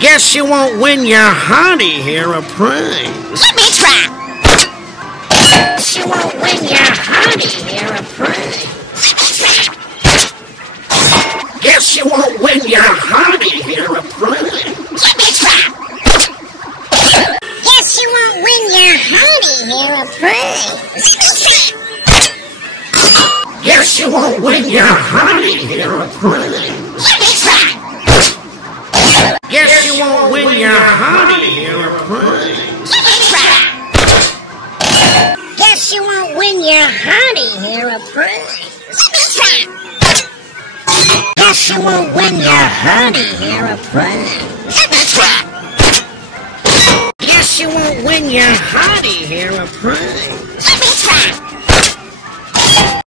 Guess you won't win your hearty here a prize. Let me try. Guess you won't win your hearty here a prize. Guess you won't win your hearty here a prize. Let me try. Guess you won't win your hearty here a prize. Guess you won't win your hearty here a prize. Let me try. Guess you won't win your hearty here a prize. Let me try. Guess you won't win your hearty here a prize. Let me try. Guess you won't win your hearty here a prize. Let me try. Guess you won't win your hearty here a prize.